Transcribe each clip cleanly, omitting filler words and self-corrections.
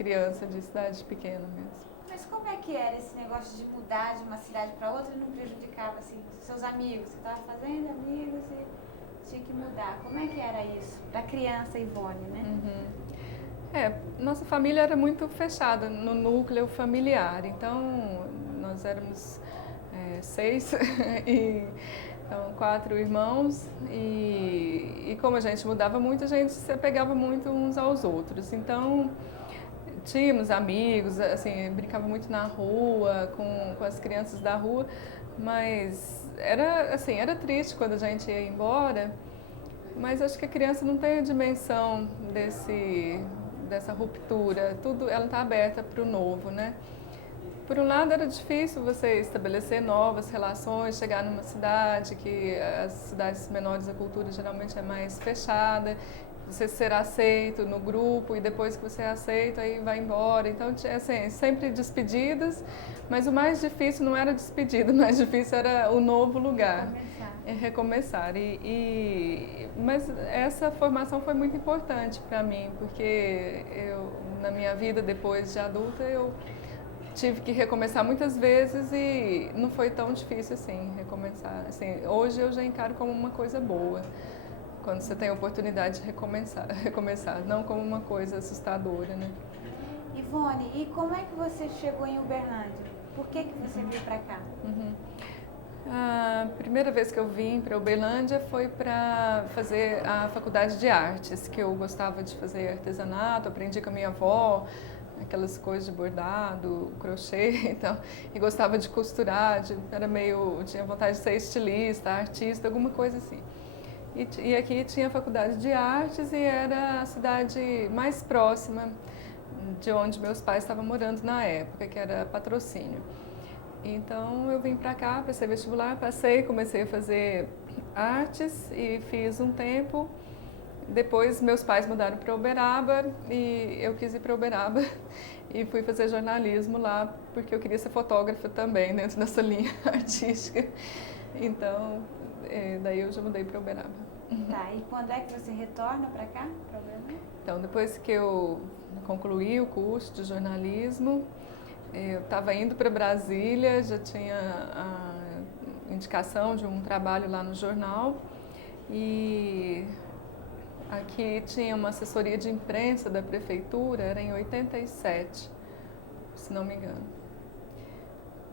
criança de cidade pequena mesmo. Mas como é que era esse negócio de mudar de uma cidade para outra e não prejudicava assim, seus amigos? Você estava fazendo amigos e tinha que mudar. Como é que era isso para a criança Ivone, né? Nossa família era muito fechada no núcleo familiar, então nós éramos 6 e então 4 irmãos e como a gente mudava muito, a gente se apegava muito uns aos outros. Então tínhamos amigos, assim, brincava muito na rua, com as crianças da rua, mas era assim, era triste quando a gente ia embora, mas acho que a criança não tem a dimensão dessa ruptura, tudo, ela está aberta para o novo, né? Por um lado era difícil você estabelecer novas relações, chegar numa cidade que as cidades menores a cultura geralmente é mais fechada, você ser aceito no grupo e depois que você é aceito aí vai embora. Então assim, sempre despedidas, mas o mais difícil não era a despedida, o mais difícil era o novo lugar. Recomeçar. Mas essa formação foi muito importante para mim, porque na minha vida depois de adulta eu tive que recomeçar muitas vezes e não foi tão difícil assim recomeçar. Assim, hoje eu já encaro como uma coisa boa, quando você tem a oportunidade de recomeçar, não como uma coisa assustadora, né? Ivone, e como é que você chegou em Uberlândia? Por que você veio para cá? A primeira vez que eu vim para Uberlândia foi para fazer a faculdade de artes, que eu gostava de fazer artesanato, aprendi com a minha avó, aquelas coisas de bordado, crochê, então, e gostava de costurar, tinha vontade de ser estilista, artista, alguma coisa assim. E aqui tinha a faculdade de artes e era a cidade mais próxima de onde meus pais estavam morando na época, que era Patrocínio. Então eu vim para cá, prestei vestibular, passei, comecei a fazer artes e fiz um tempo. Depois meus pais mudaram para Uberaba e eu quis ir para Uberaba e fui fazer jornalismo lá porque eu queria ser fotógrafa também dentro dessa linha artística. Então daí eu já mudei para Uberaba. Tá, e quando é que você retorna para cá, para Uberaba? Então depois que eu concluí o curso de jornalismo, eu estava indo para Brasília, já tinha a indicação de um trabalho lá no jornal e aqui tinha uma assessoria de imprensa da prefeitura, era em 87, se não me engano.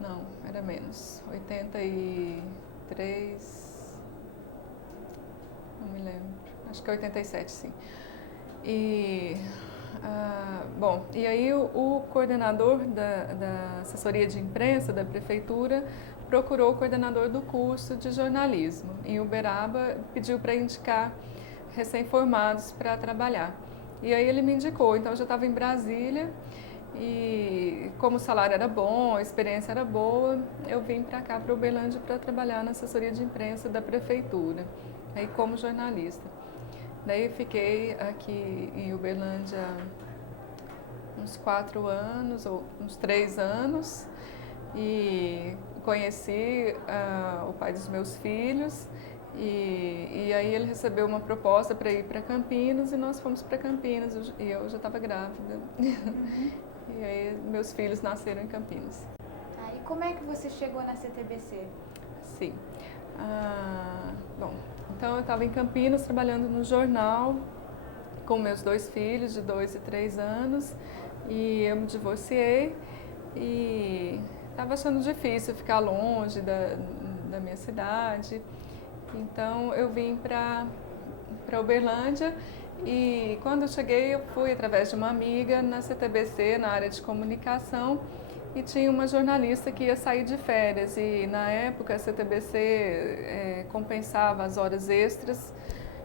Não, era menos, 83, não me lembro, acho que é 87, sim. E aí o coordenador da assessoria de imprensa da prefeitura procurou o coordenador do curso de jornalismo em Uberaba, pediu para indicar recém-formados para trabalhar. E aí ele me indicou, então eu já estava em Brasília e como o salário era bom, a experiência era boa, eu vim para cá, para Uberlândia, para trabalhar na assessoria de imprensa da prefeitura, aí como jornalista. Daí fiquei aqui em Uberlândia uns 4 anos, ou uns 3 anos, e conheci o pai dos meus filhos, e aí ele recebeu uma proposta para ir para Campinas, e nós fomos para Campinas, e eu já estava grávida. E aí meus filhos nasceram em Campinas. Tá, e como é que você chegou na CTBC? Sim. Bom, então eu estava em Campinas trabalhando no jornal com meus 2 filhos de 2 e 3 anos e eu me divorciei e estava achando difícil ficar longe da minha cidade. Então eu vim para Uberlândia e quando eu cheguei eu fui através de uma amiga na CTBC, na área de comunicação, e tinha uma jornalista que ia sair de férias e na época a CTBC compensava as horas extras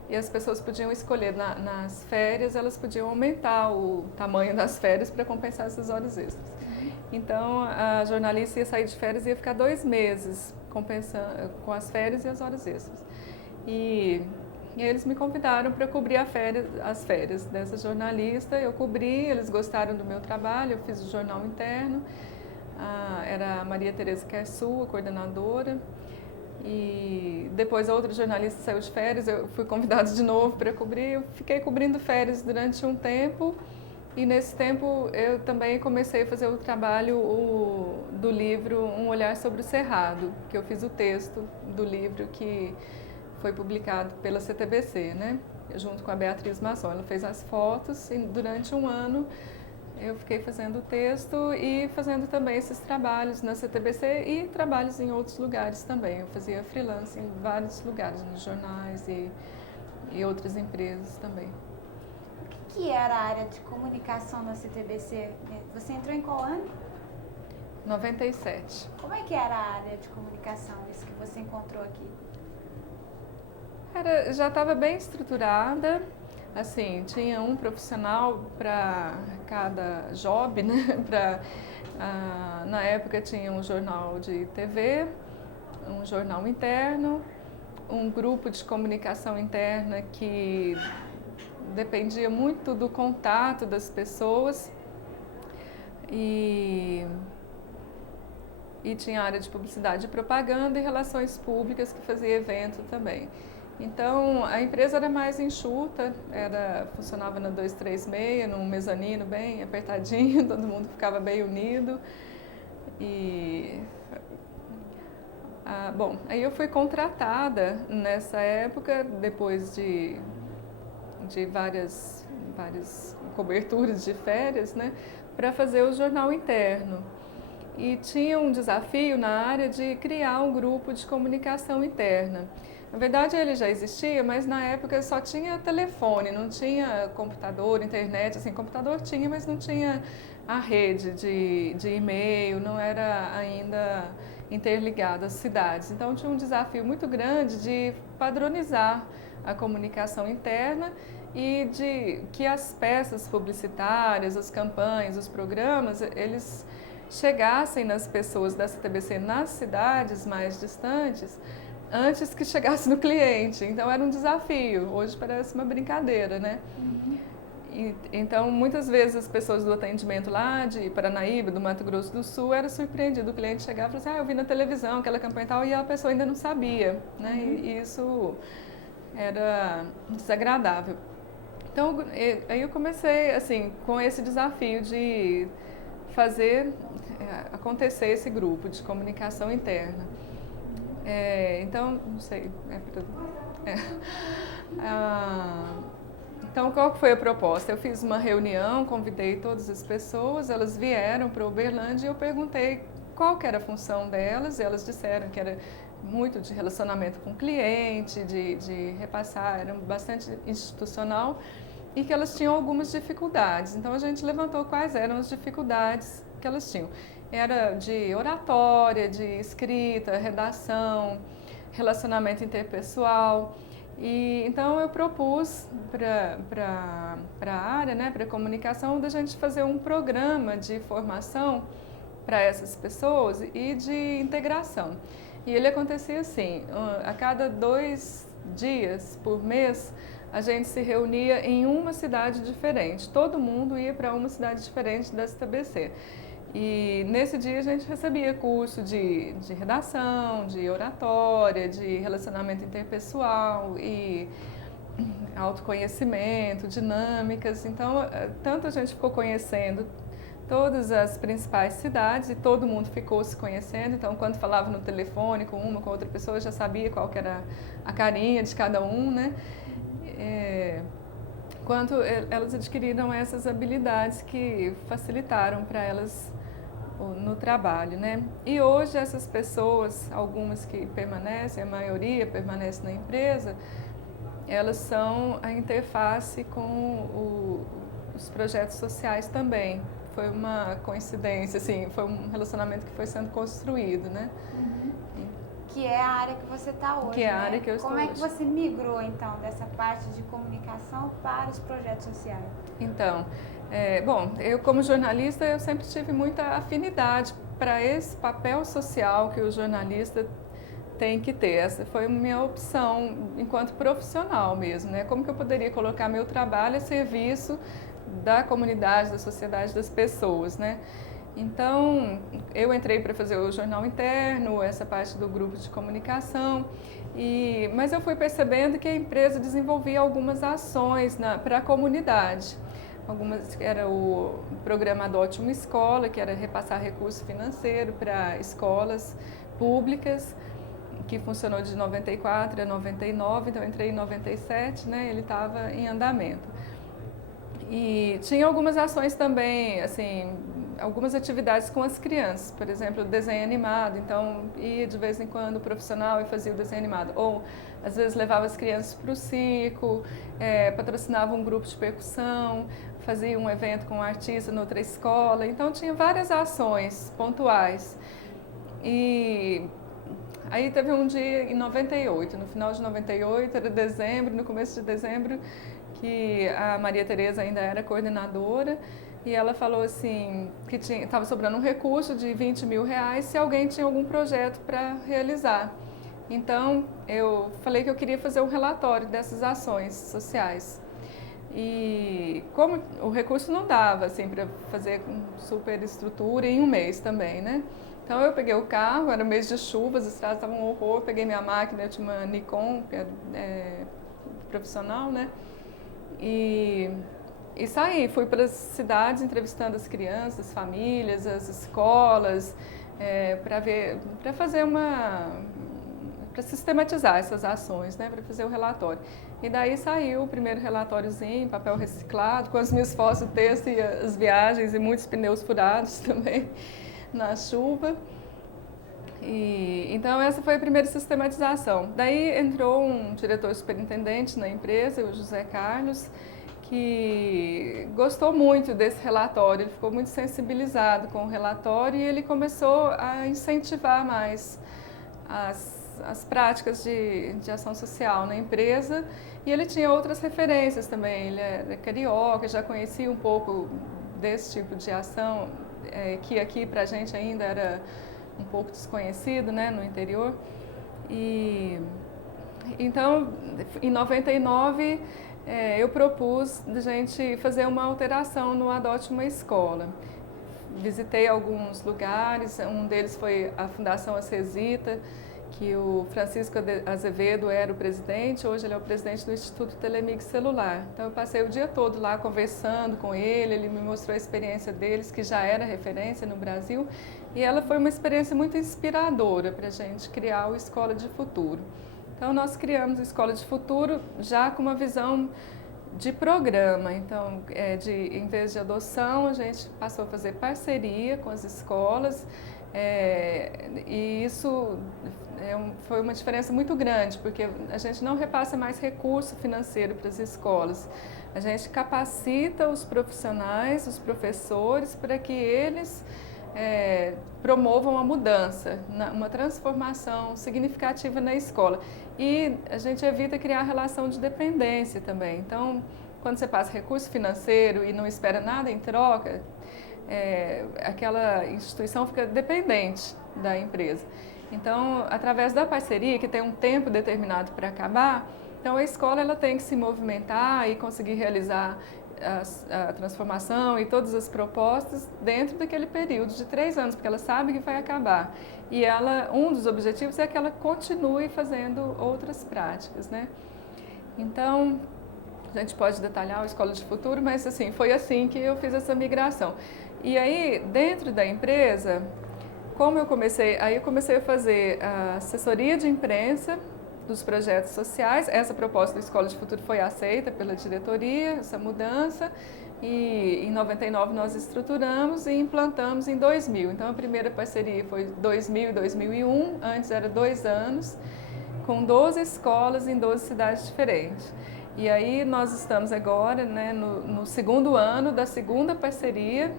e as pessoas podiam escolher nas férias, elas podiam aumentar o tamanho das férias para compensar essas horas extras. Então a jornalista ia sair de férias e ia ficar 2 meses compensando com as férias e as horas extras. E eles me convidaram para cobrir as férias dessa jornalista. Eu cobri, eles gostaram do meu trabalho, eu fiz o jornal interno. Era a Maria Tereza Kersul, a coordenadora. E depois a outra jornalista saiu de férias, eu fui convidada de novo para cobrir. Eu fiquei cobrindo férias durante um tempo E nesse tempo eu também comecei a fazer o trabalho do livro Um Olhar sobre o Cerrado, que eu fiz o texto do livro que foi publicado pela CTBC, né? Junto com a Beatriz Masson. Ela fez as fotos e durante um ano eu fiquei fazendo o texto e fazendo também esses trabalhos na CTBC e trabalhos em outros lugares também. Eu fazia freelance em vários lugares, nos jornais e outras empresas também. O que era a área de comunicação na CTBC? Você entrou em qual ano? 97. Como é que era a área de comunicação, isso que você encontrou aqui? Já estava bem estruturada, assim, tinha um profissional para cada job, né? Na época tinha um jornal de TV, um jornal interno, um grupo de comunicação interna que dependia muito do contato das pessoas e tinha a área de publicidade e propaganda e relações públicas que fazia evento também. Então a empresa era mais enxuta, funcionava na 236, num mezanino bem apertadinho, todo mundo ficava bem unido. Bom, aí eu fui contratada nessa época, depois de várias coberturas de férias, né, para fazer o jornal interno. E tinha um desafio na área de criar um grupo de comunicação interna. Na verdade ele já existia, mas na época só tinha telefone, não tinha computador, internet, assim, computador tinha, mas não tinha a rede de e-mail, não era ainda interligado às cidades. Então tinha um desafio muito grande de padronizar a comunicação interna e de que as peças publicitárias, as campanhas, os programas, eles chegassem nas pessoas da CTBC nas cidades mais distantes antes que chegasse no cliente. Então era um desafio. Hoje parece uma brincadeira, né? Então muitas vezes as pessoas do atendimento lá de Paranaíba, do Mato Grosso do Sul, eram surpreendidas. O cliente chegava e falava assim, eu vi na televisão aquela campanha e tal, e a pessoa ainda não sabia, né? E isso era desagradável. Então, aí eu comecei, assim, com esse desafio de fazer acontecer esse grupo de comunicação interna. Então, não sei. Então, qual foi a proposta? Eu fiz uma reunião, convidei todas as pessoas, elas vieram para Uberlândia e eu perguntei qual que era a função delas, e elas disseram que era muito de relacionamento com o cliente, de repassar, era bastante institucional e que elas tinham algumas dificuldades. Então a gente levantou quais eram as dificuldades que elas tinham. Era de oratória, de escrita, redação, relacionamento interpessoal. E então eu propus para a área, né, para a comunicação, da gente fazer um programa de formação para essas pessoas e de integração. E ele acontecia assim, a cada 2 dias por mês, a gente se reunia em uma cidade diferente. Todo mundo ia para uma cidade diferente da CTBC. E nesse dia a gente recebia curso de redação, de oratória, de relacionamento interpessoal e autoconhecimento, dinâmicas. Então, tanto a gente ficou conhecendo todas as principais cidades e todo mundo ficou se conhecendo. Então, quando falava no telefone com uma, com outra pessoa, já sabia qual que era a carinha de cada um, né? Quanto elas adquiriram essas habilidades que facilitaram para elas no trabalho, né? E hoje essas pessoas, algumas que permanecem, a maioria permanece na empresa, elas são a interface com os projetos sociais também. Foi uma coincidência, assim, foi um relacionamento que foi sendo construído, né? Que é a área que você está hoje, que é a né? área que eu estou Como é hoje. que você migrou, então, dessa parte de comunicação para os projetos sociais? Então, bom, eu como jornalista, eu sempre tive muita afinidade para esse papel social que o jornalista tem que ter. Essa foi a minha opção enquanto profissional mesmo, né? Como que eu poderia colocar meu trabalho a serviço da comunidade, da sociedade, das pessoas, né? Então, eu entrei para fazer o jornal interno, essa parte do grupo de comunicação, mas eu fui percebendo que a empresa desenvolvia algumas ações para a comunidade. algumas era o programa Adote uma Escola, que era repassar recurso financeiro para escolas públicas, que funcionou de 94 a 99, então eu entrei em 97, né, ele estava em andamento. E tinha algumas ações também, assim, algumas atividades com as crianças, por exemplo, desenho animado, então ia de vez em quando o profissional e fazia o desenho animado, ou às vezes levava as crianças para o circo, patrocinava um grupo de percussão, fazia um evento com um artista noutra escola, então tinha várias ações pontuais. E aí teve um dia em 98, no final de 98, era dezembro, no começo de dezembro, que a Maria Tereza ainda era coordenadora, e ela falou assim, que estava sobrando um recurso de 20 mil reais se alguém tinha algum projeto para realizar. Então, eu falei que eu queria fazer um relatório dessas ações sociais. E como o recurso não dava assim para fazer com super estrutura em um mês também, né? Então eu peguei o carro, era mês de chuva, as estradas estavam um horror, peguei minha máquina, eu tinha uma Nikon, que é profissional, né? E saí, fui para as cidades entrevistando as crianças, as famílias, as escolas, para fazer para sistematizar essas ações, né, para fazer o relatório. E daí saiu o primeiro relatóriozinho, papel reciclado, com as minhas fotos, o texto e as viagens e muitos pneus furados também na chuva. Então essa foi a primeira sistematização. Daí entrou um diretor superintendente na empresa, o José Carlos, que gostou muito desse relatório, ele ficou muito sensibilizado com o relatório e ele começou a incentivar mais as práticas de ação social na empresa, e ele tinha outras referências também, ele é carioca, já conhecia um pouco desse tipo de ação, que aqui pra gente ainda era um pouco desconhecido, né, no interior. E então, em 99, eu propus a gente fazer uma alteração no Adote uma Escola. Visitei alguns lugares, um deles foi a Fundação Acesita, que o Francisco Azevedo era o presidente, hoje ele é o presidente do Instituto Telemig Celular. Então eu passei o dia todo lá conversando com ele me mostrou a experiência deles, que já era referência no Brasil, e ela foi uma experiência muito inspiradora para a gente criar o Escola de Futuro. Então nós criamos a Escola de Futuro já com uma visão de programa, então em vez de adoção a gente passou a fazer parceria com as escolas, e isso foi uma diferença muito grande, porque a gente não repassa mais recurso financeiro para as escolas, a gente capacita os profissionais, os professores, para que eles promovam a mudança, uma transformação significativa na escola. E a gente evita criar relação de dependência também. Então, quando você passa recurso financeiro e não espera nada em troca, aquela instituição fica dependente da empresa. Então, através da parceria, que tem um tempo determinado para acabar, então a escola ela tem que se movimentar e conseguir realizar a transformação e todas as propostas dentro daquele período de 3 anos, porque ela sabe que vai acabar. E um dos objetivos é que ela continue fazendo outras práticas, né? Então, a gente pode detalhar a Escola de Futuro, mas assim, foi assim que eu fiz essa migração. E aí, dentro da empresa, eu comecei a fazer a assessoria de imprensa dos projetos sociais. Essa proposta da Escola de Futuro foi aceita pela diretoria, essa mudança, e em 99 nós estruturamos e implantamos em 2000. Então a primeira parceria foi 2000 e 2001, antes era 2 anos, com 12 escolas em 12 cidades diferentes. E aí nós estamos agora, né, no segundo ano da segunda parceria,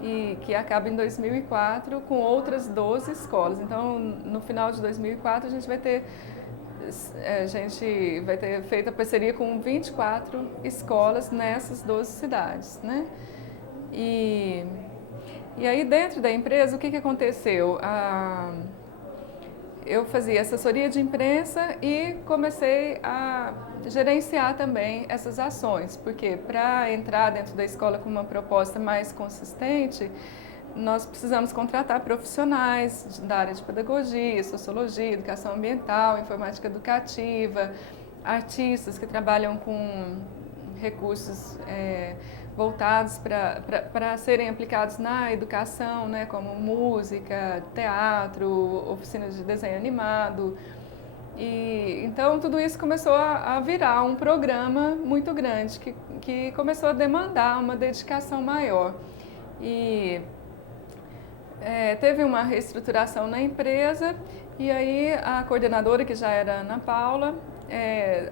e que acaba em 2004 com outras 12 escolas. Então no final de 2004 a gente vai ter feito a parceria com 24 escolas nessas 12 cidades, né? E aí dentro da empresa, o que aconteceu? Eu fazia assessoria de imprensa e comecei a gerenciar também essas ações, porque para entrar dentro da escola com uma proposta mais consistente, nós precisamos contratar profissionais da área de pedagogia, sociologia, educação ambiental, informática educativa, artistas que trabalham com recursos voltados para serem aplicados na educação, né, como música, teatro, oficinas de desenho animado. E então tudo isso começou a virar um programa muito grande que começou a demandar uma dedicação maior. E teve uma reestruturação na empresa e aí a coordenadora, que já era a Ana Paula,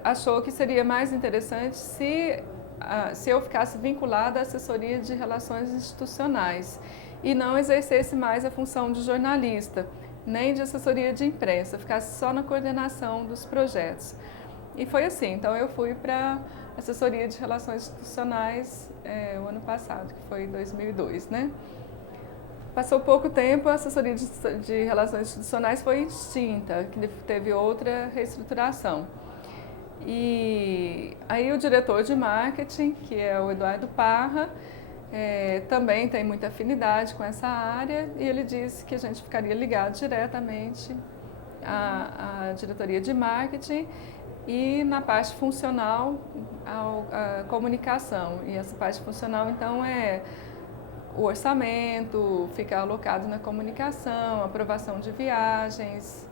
achou que seria mais interessante se eu ficasse vinculada à assessoria de relações institucionais e não exercesse mais a função de jornalista, nem de assessoria de imprensa, ficasse só na coordenação dos projetos. E foi assim, então eu fui para assessoria de relações institucionais o ano passado, que foi em 2002, né? Passou pouco tempo, a assessoria de relações institucionais foi extinta, que teve outra reestruturação. E aí o diretor de marketing, que é o Eduardo Parra, também tem muita afinidade com essa área e ele disse que a gente ficaria ligado diretamente à diretoria de marketing e na parte funcional a comunicação. E essa parte funcional então o orçamento, fica alocado na comunicação, aprovação de viagens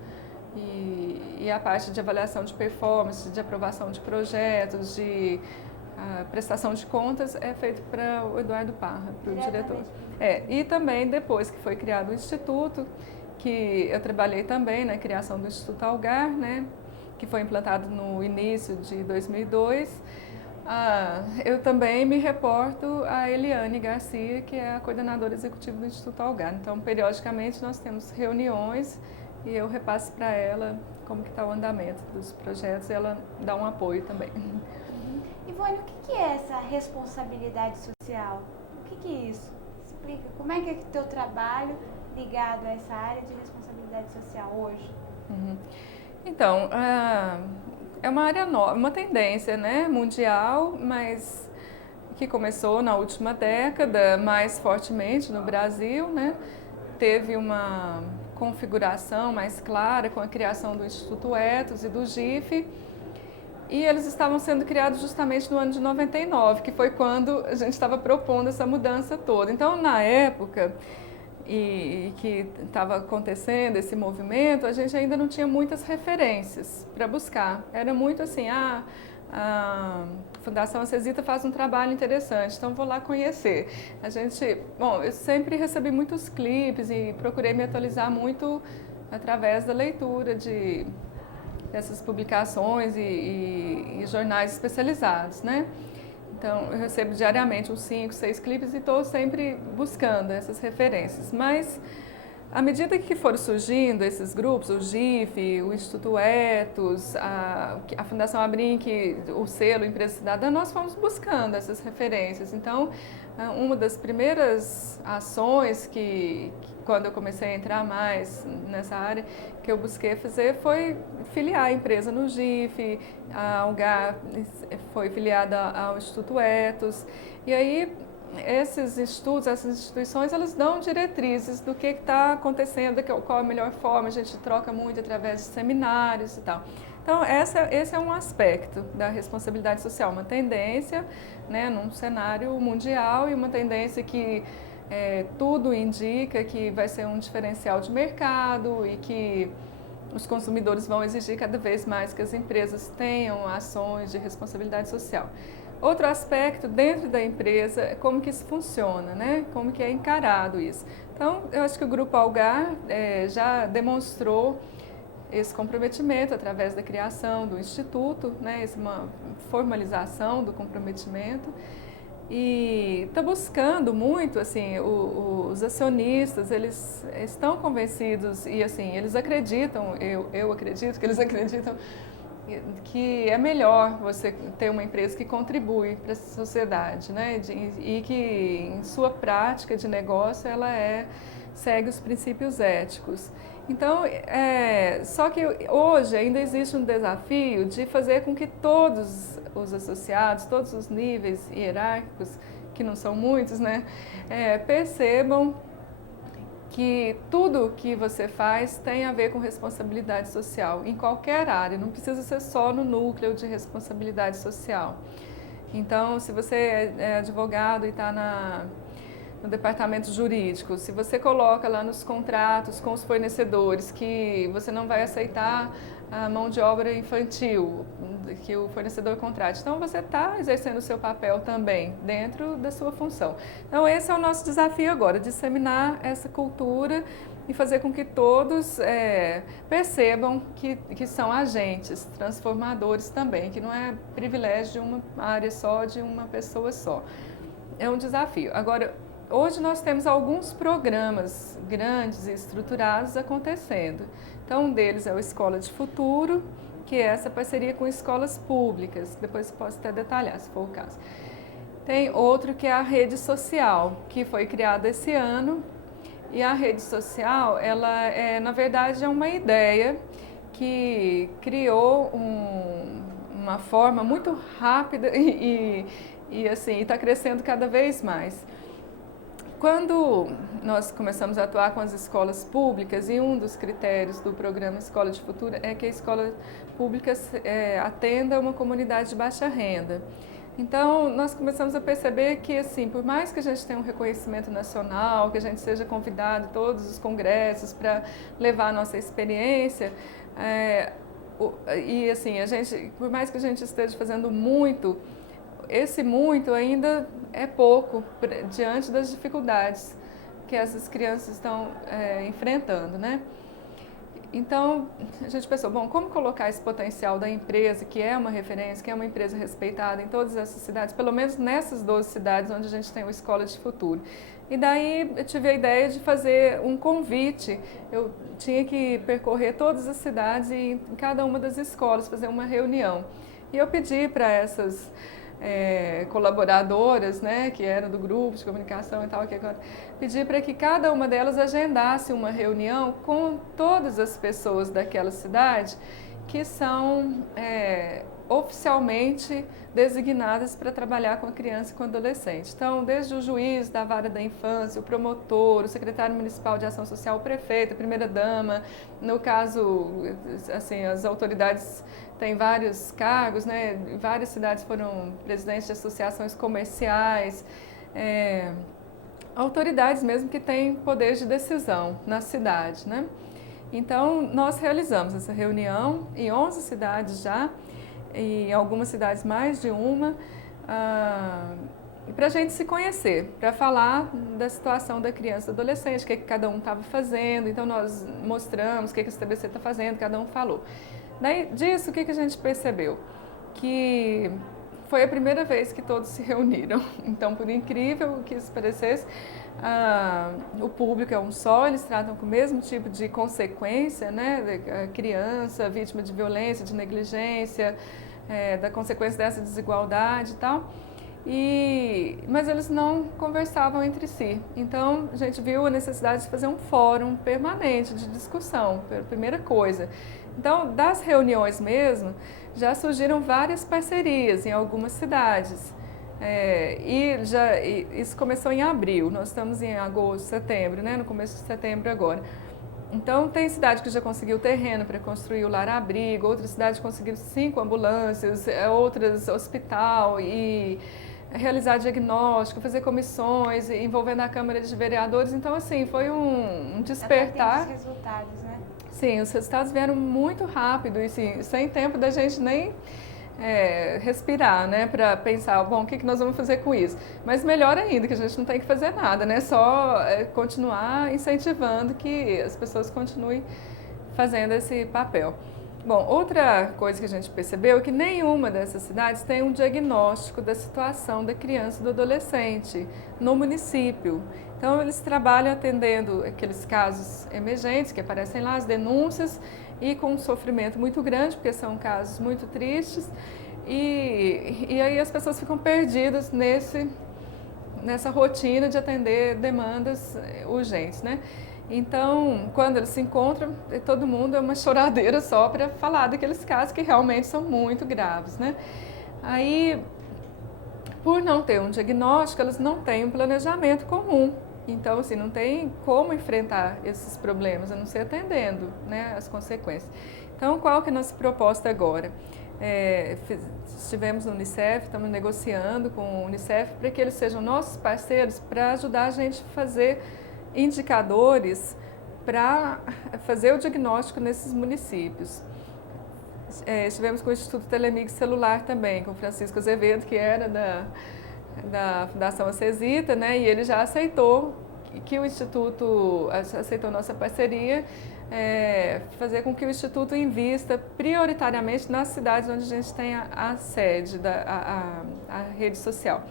e a parte de avaliação de performance, de aprovação de projetos, de prestação de contas é feito para o Eduardo Parra, para o diretor. E também depois que foi criado o Instituto, que eu trabalhei também na criação do Instituto Algar, né, que foi implantado no início de 2002, eu também me reporto a Eliane Garcia, que é a coordenadora executiva do Instituto Algar. Então, periodicamente, nós temos reuniões e eu repasso para ela como que está o andamento dos projetos e ela dá um apoio também. Ivone, o que é essa responsabilidade social? O que é isso? Explica, como é que é o teu trabalho ligado a essa área de responsabilidade social hoje? Então, é uma área nova, uma tendência, né, mundial, mas que começou na última década mais fortemente no Brasil, né? Teve uma configuração mais clara com a criação do Instituto Ethos e do GIF, e eles estavam sendo criados justamente no ano de 99, que foi quando a gente estava propondo essa mudança toda. Então, na época e que estava acontecendo esse movimento, a gente ainda não tinha muitas referências para buscar. Era muito assim, a Fundação Acesita faz um trabalho interessante, então vou lá conhecer. Eu sempre recebi muitos clipes e procurei me atualizar muito através da leitura dessas publicações e jornais especializados, né? Então, eu recebo diariamente uns 5, 6 clipes e estou sempre buscando essas referências. Mas, à medida que foram surgindo esses grupos, o GIF, o Instituto Ethos, a Fundação Abrinq, o selo Empresa Cidadã, nós fomos buscando essas referências. Então, uma das primeiras ações quando eu comecei a entrar mais nessa área, que eu busquei fazer foi filiar a empresa no GIF, a Algar foi filiada ao Instituto Ethos, e aí esses institutos, essas instituições, elas dão diretrizes do que está acontecendo, qual a melhor forma, a gente troca muito através de seminários e tal. Então, esse é um aspecto da responsabilidade social, uma tendência, né, num cenário mundial e uma tendência que tudo indica que vai ser um diferencial de mercado e que os consumidores vão exigir cada vez mais que as empresas tenham ações de responsabilidade social. Outro aspecto dentro da empresa é como que isso funciona, né? Como que é encarado isso. Então, eu acho que o Grupo Algar já demonstrou esse comprometimento através da criação do Instituto, né? Uma formalização do comprometimento. E está buscando muito, assim, os acionistas, eles estão convencidos e, assim, eles acreditam, eu acredito que eles acreditam que é melhor você ter uma empresa que contribui para a sociedade, né? E que em sua prática de negócio ela segue os princípios éticos. Então, só que hoje ainda existe um desafio de fazer com que todos os associados, todos os níveis hierárquicos, que não são muitos, né, percebam que tudo que você faz tem a ver com responsabilidade social, em qualquer área, não precisa ser só no núcleo de responsabilidade social. Então, se você é advogado e está no departamento jurídico, se você coloca lá nos contratos com os fornecedores que você não vai aceitar a mão de obra infantil que o fornecedor contrate, então você está exercendo o seu papel também dentro da sua função. Então esse é o nosso desafio agora, disseminar essa cultura e fazer com que todos percebam que são agentes transformadores também, que não é privilégio de uma área só, de uma pessoa só. É um desafio. Agora, hoje nós temos alguns programas grandes e estruturados acontecendo. Então, um deles é o Escola de Futuro, que é essa parceria com escolas públicas, depois posso até detalhar, se for o caso. Tem outro que é a Rede Social, que foi criada esse ano, e a Rede Social, ela na verdade, é uma ideia que criou uma forma muito rápida e assim, está crescendo cada vez mais. Quando nós começamos a atuar com as escolas públicas, e um dos critérios do programa Escola de Futuro é que a escola pública atenda uma comunidade de baixa renda. Então, nós começamos a perceber que, assim, por mais que a gente tenha um reconhecimento nacional, que a gente seja convidado a todos os congressos para levar a nossa experiência, e assim, por mais que a gente esteja fazendo muito, esse muito ainda é pouco diante das dificuldades que essas crianças estão enfrentando, né? Então, a gente pensou, bom, como colocar esse potencial da empresa, que é uma referência, que é uma empresa respeitada em todas essas cidades, pelo menos nessas 12 cidades onde a gente tem o Escola de Futuro. E daí eu tive a ideia de fazer um convite, eu tinha que percorrer todas as cidades e em cada uma das escolas fazer uma reunião. E eu pedi para essas colaboradoras, né, que eram do grupo de comunicação e tal, pedi para que cada uma delas agendasse uma reunião com todas as pessoas daquela cidade que são oficialmente designadas para trabalhar com a criança e com o adolescente. Então, desde o juiz da vara da infância, o promotor, o secretário municipal de ação social, o prefeito, a primeira-dama, no caso, assim, as autoridades têm vários cargos, né? Várias cidades foram presidentes de associações comerciais, autoridades mesmo que têm poder de decisão na cidade, né? Então, nós realizamos essa reunião em 11 cidades já, em algumas cidades mais de uma, para a gente se conhecer, para falar da situação da criança e do adolescente, o que cada um estava fazendo. Então, nós mostramos o que o CTBC está fazendo, cada um falou. Daí, disso, o que a gente percebeu? Que foi a primeira vez que todos se reuniram. Então, por incrível que isso parecesse, o público é um só, eles tratam com o mesmo tipo de consequência, né? A criança, vítima de violência, de negligência, da consequência dessa desigualdade e tal. Mas eles não conversavam entre si. Então, a gente viu a necessidade de fazer um fórum permanente de discussão, primeira coisa. Então, das reuniões mesmo, já surgiram várias parcerias em algumas cidades. Isso começou em abril, nós estamos em agosto, setembro, né? No começo de setembro agora. Então, tem cidade que já conseguiu terreno para construir o lar-abrigo, outras cidades conseguiram 5 ambulâncias, outras hospital e realizar diagnóstico, fazer comissões envolvendo a Câmara de Vereadores. Então, assim, foi um despertar. Tem os resultados, né? Sim, os resultados vieram muito rápido e assim, sem tempo da gente nem respirar, né, para pensar, bom, o que nós vamos fazer com isso? Mas melhor ainda, que a gente não tem que fazer nada, né, só continuar incentivando que as pessoas continuem fazendo esse papel. Bom, outra coisa que a gente percebeu é que nenhuma dessas cidades tem um diagnóstico da situação da criança e do adolescente no município. Então, eles trabalham atendendo aqueles casos emergentes que aparecem lá, as denúncias, e com um sofrimento muito grande, porque são casos muito tristes, e aí as pessoas ficam perdidas nessa rotina de atender demandas urgentes, né? Então, quando eles se encontram, todo mundo é uma choradeira só para falar daqueles casos que realmente são muito graves, né? Aí, por não ter um diagnóstico, elas não têm um planejamento comum. Então, assim, não tem como enfrentar esses problemas, a não ser atendendo, né, as consequências. Então, qual que é a nossa proposta agora? Estivemos no Unicef, estamos negociando com o Unicef para que eles sejam nossos parceiros para ajudar a gente a fazer indicadores para fazer o diagnóstico nesses municípios. Estivemos com o Instituto Telemig Celular também, com o Francisco Azevedo, que era da Fundação Acesita, né? E ele já aceitou que o Instituto aceitou nossa parceria, fazer com que o Instituto invista prioritariamente nas cidades onde a gente tem a sede, a rede social.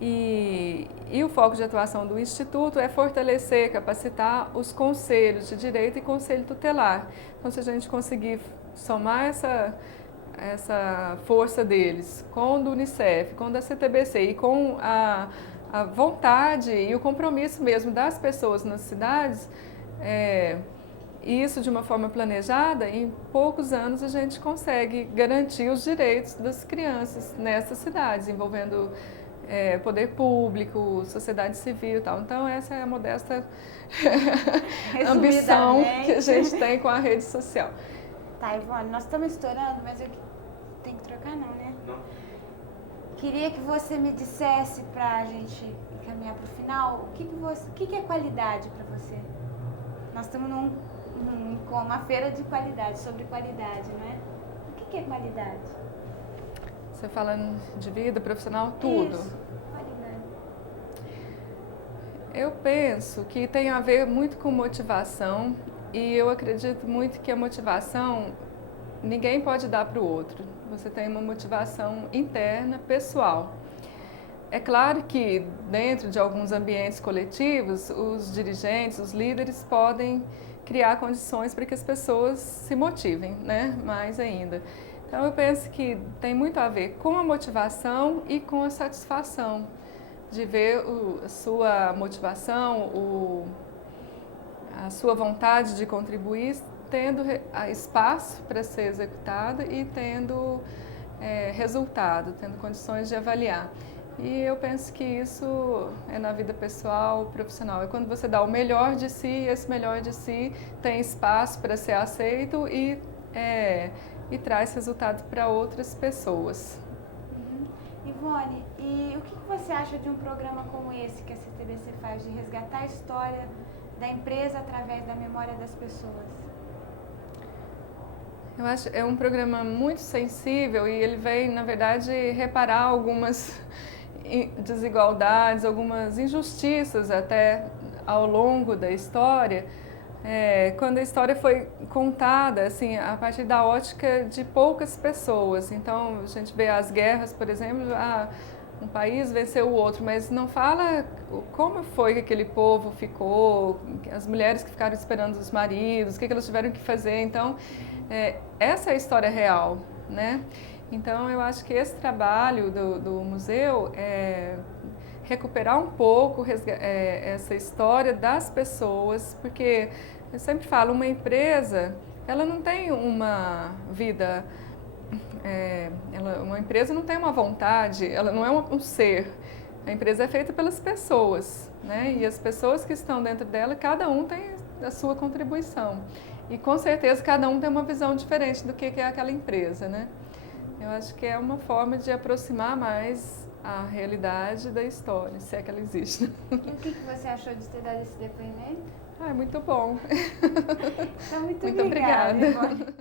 E o foco de atuação do Instituto é fortalecer, capacitar os conselhos de direito e conselho tutelar. Então, se a gente conseguir somar essa força deles com o do Unicef, com o da CTBC e com a vontade e o compromisso mesmo das pessoas nas cidades, isso de uma forma planejada, em poucos anos a gente consegue garantir os direitos das crianças nessas cidades, envolvendo poder público, sociedade civil e tal. Então essa é a modesta ambição que a gente tem com a rede social. Tá, Ivone, nós estamos estourando, mas eu tenho que trocar não, né? Não. Queria que você me dissesse pra gente caminhar pro final, o que é qualidade para você? Nós estamos numa feira de qualidade, sobre qualidade, não é? O que é qualidade? Você fala de vida profissional, tudo? Isso, qualidade. Eu penso que tem a ver muito com motivação e eu acredito muito que a motivação ninguém pode dar para o outro. Você tem uma motivação interna, pessoal. É claro que dentro de alguns ambientes coletivos, os dirigentes, os líderes podem criar condições para que as pessoas se motivem, né? Mais ainda. Então eu penso que tem muito a ver com a motivação e com a satisfação de ver a sua motivação, a sua vontade de contribuir, tendo espaço para ser executada e tendo resultado, tendo condições de avaliar. E eu penso que isso é na vida pessoal, profissional. É quando você dá o melhor de si, esse melhor de si tem espaço para ser aceito e traz resultado para outras pessoas. Ivone, e o que você acha de um programa como esse que a CTBC faz, de resgatar a história da empresa através da memória das pessoas? Eu acho que é um programa muito sensível e ele vem, na verdade, reparar algumas desigualdades, algumas injustiças até ao longo da história, quando a história foi contada assim, a partir da ótica de poucas pessoas. Então, a gente vê as guerras, por exemplo, um país venceu o outro, mas não fala como foi que aquele povo ficou, as mulheres que ficaram esperando os maridos, o que elas tiveram que fazer. Então, essa é a história real, né? Então, eu acho que esse trabalho do museu é recuperar um pouco essa história das pessoas, porque eu sempre falo, uma empresa, ela não tem uma vida, uma empresa não tem uma vontade, ela não é um ser. A empresa é feita pelas pessoas, né? E as pessoas que estão dentro dela, cada um tem a sua contribuição. E com certeza cada um tem uma visão diferente do que é aquela empresa, né? Eu acho que é uma forma de aproximar mais a realidade da história, se é que ela existe. E o que você achou de ter dado esse depoimento? Muito bom. Então, muito obrigada. obrigada.